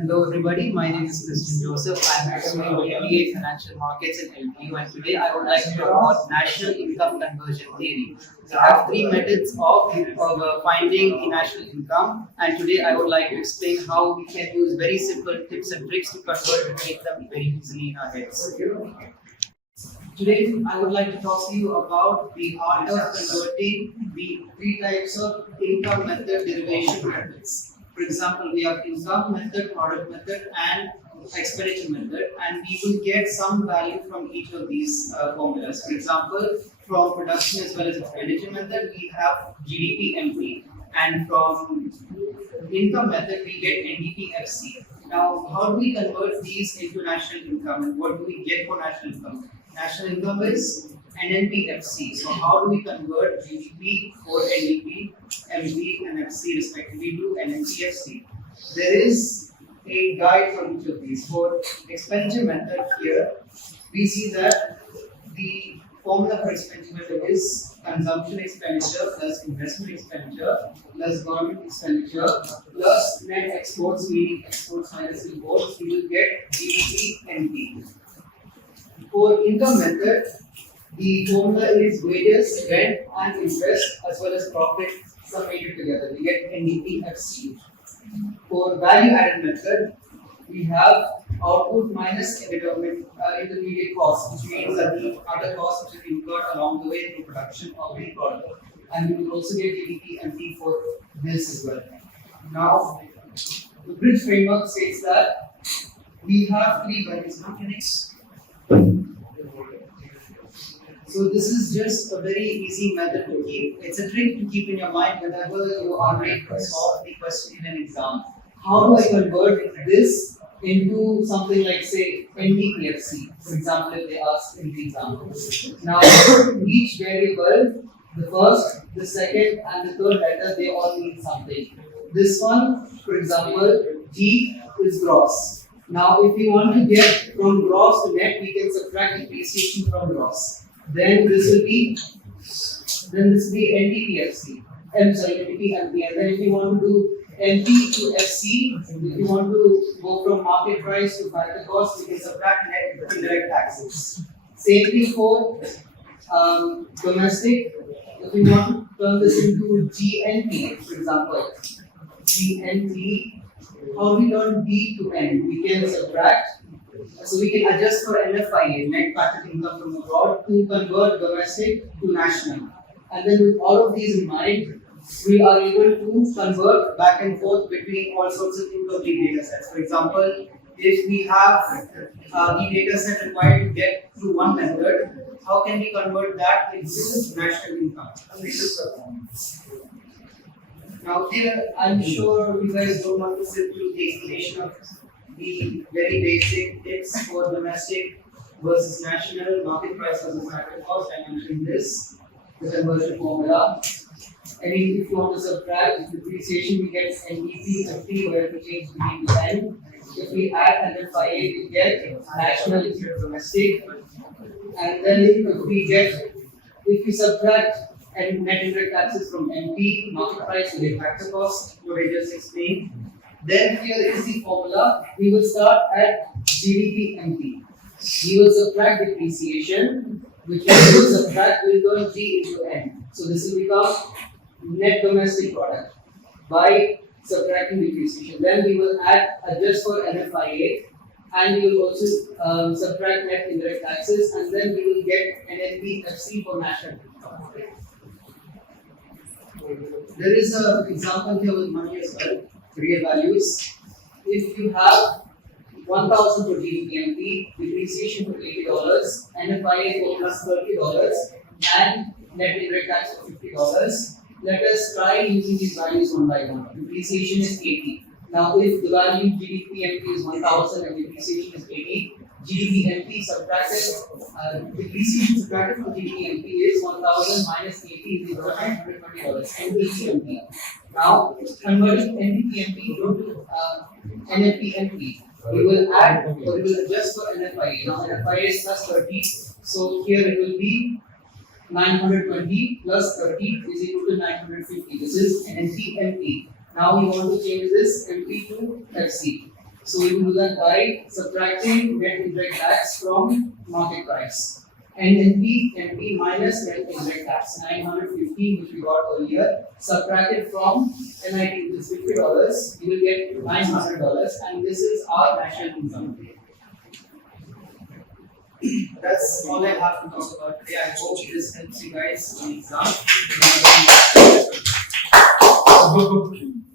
Hello everybody, my name is Christian Joseph. I am pursuing BBA Financial Markets in LPU, and today I would like to talk about national income conversion theory. We have three methods of finding the national income, and today I would like to explain how we can use very simple tips and tricks to convert and make them very easily in our heads. Today, I would like to talk to you about the art of converting the three types of income method derivation methods. For example, we have income method, product method, and expenditure method, and we will get some value from each of these formulas. For example, from production as well as expenditure method, we have GDP MP, and from income method, we get NDP FC. Now, how do we convert these into national income, and what do we get for national income? National income is NNPFC. So how do we convert GDP or NDP, MP, and FC respectively to NNPFC? There is a guide for each of these. For expenditure method here, we see that the formula for expenditure method is consumption expenditure plus investment expenditure plus government expenditure plus net exports, meaning exports minus imports. We will get GDP NP. For income method, the formula is wages, rent, and interest as well as profit summated together. We get NDP FC. For value added method, we have output minus intermediate cost, which means that the other costs which are incurred along the way through production of the product. And we will also get GDP MP for this as well. Now, the bridge framework states that we have three values. Now, so this is just a very easy method to keep. It's a trick to keep in your mind whenever you are ready to solve the question in an exam. How do I convert this into something like, say, NDPFC? For example, if they ask in the example. Now, each variable, the first, the second, and the third letter, they all mean something. This one, for example, G is gross. Now, if we want to get from gross to net, we can subtract depreciation from gross. Then this will be NDPFC. NDP MP. And then if you want to do NP to FC, if you want to go from market price to factor cost, we can subtract net indirect taxes. Same thing for domestic. If we want to turn this into GNP, for example, GNP, how do we turn D to N? We can subtract. So we can adjust for NFIA, net factored income from abroad, to convert domestic to national. And then with all of these in mind, we are able to convert back and forth between all sorts of incomplete data sets. For example, if we have the data set required to get through one method, how can we convert that into national income? Now here, I'm sure you guys don't want to sit through the explanation of the very basic tips for domestic versus national, market price versus factor cost. I mentioned this, the conversion formula. I mean, if you want to subtract depreciation, we get NDP 50, where we change between to N. If we add NFIA, we get national instead of domestic. And then if we subtract and net indirect taxes from MP, market price, we get factor cost, what I just explained. Then here is the formula. We will start at GDP MP. We will subtract depreciation, which we will subtract, will turn G into N. So this will become net domestic product by subtracting depreciation. Then we will adjust for NFIA, and we will also subtract net indirect taxes, and then we will get NNP FC for national income. There is an example here with money as well. Real values. If you have 1,000 for GDP, depreciation for $80, NFIA for plus $30, and net indirect tax for $50, let us try using these values one by one. Depreciation is 80. Now, if the value GDP MP is 1,000 and depreciation is 80, GDP MP subtracted, depreciation subtracted from GDP MP is 1,000 minus 80 is equal to $120. NDP MP. Now, converting NDP MP into NFP MP, we will add or we will adjust for NFIA. Now, NFIA is plus 30, so here it will be 920 plus 30 is equal to 950. This is NP MP. Now we want to change this MP to FC. So we will do that by subtracting net indirect tax from market price. NNP minus net indirect tax 950 which we got earlier, subtracted from NIT which is $50, you will get $900, and this is our national income. That's all I have to talk about today. I hope this helps you guys in exam.